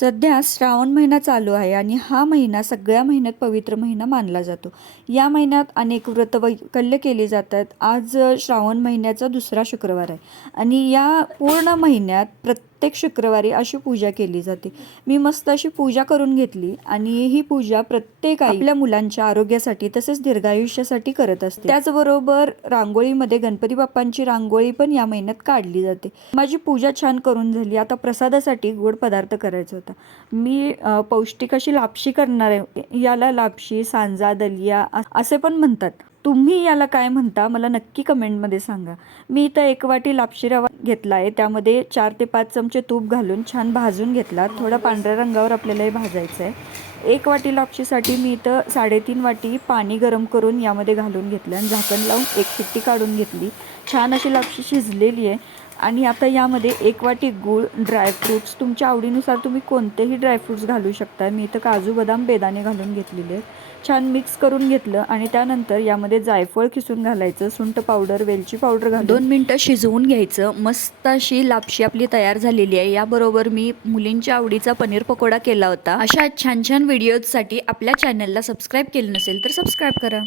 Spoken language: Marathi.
सध्या श्रावण महिना चालू आहे आणि हा महिना सगळ्या महिन्यात पवित्र महिना मानला जातो। या महिन्यात अनेक व्रतवैकल्य केली जातात। आज श्रावण महिन्याचा दुसरा शुक्रवार आहे आणि या पूर्ण महिन्यात प्रत्येक शुक्रवारी अशी पूजा केली जाते। मी मस्त अशी पूजा करून घेतली आणि ही पूजा प्रत्येक आई आपल्या मुलांच्या आरोग्यासाठी तसेच दीर्घायुष्यासाठी करत असते। त्याचबरोबर रांगोळीमध्ये गणपती बाप्पांची रांगोळी पण या महिन्यात काढली जाते। माझी पूजा छान करून झाली। आता प्रसादासाठी गोड पदार्थ करायचा होता। मी पौष्टिक अशी लापशी करणार आहे। याला लापशी, सांजा, दलिया असे पण म्हणतात। तुम्ही याला काय म्हणता मला नक्की कमेंटमध्ये सांगा। मी इथं 1 वाटी लापशी रवा घेतला आहे। त्यामध्ये 4 ते 5 चमचे तूप घालून छान भाजून घेतला। थोडा पांढऱ्या रंगावर आपल्याला हे भाजायचं आहे। 1 वाटी लापशीसाठी मी इथं 3.5 वाटी पाणी गरम करून यामध्ये घालून घेतलं आणि झाकण लावून 1 शिट्टी काढून घेतली। छान अशी लापशी शिजलेली आहे आणि आता यामध्ये 1 वाटी गूळ, ड्रायफ्रूट्स तुमच्या आवडीनुसार तुम्ही कोणतेही ड्रायफ्रूट्स घालू शकता। मी इथं काजू, बदाम, बेदाणे घालून घेतलेले आहेत। छान मिक्स करून घेतलं आणि त्यानंतर यामध्ये जायफळ खिसून घालायचं, सुंठ पावडर, वेलची पावडर घालून 2 मिनिटं शिजवून घ्यायचं। मस्त अशी लापशी आपली तयार झालेली आहे। याबरोबर मी मुलींच्या आवडीचा पनीर पकोडा केला होता। अशा छान छान व्हिडिओजसाठी आपल्या चॅनलला सबस्क्राईब केलं नसेल तर सबस्क्राईब करा।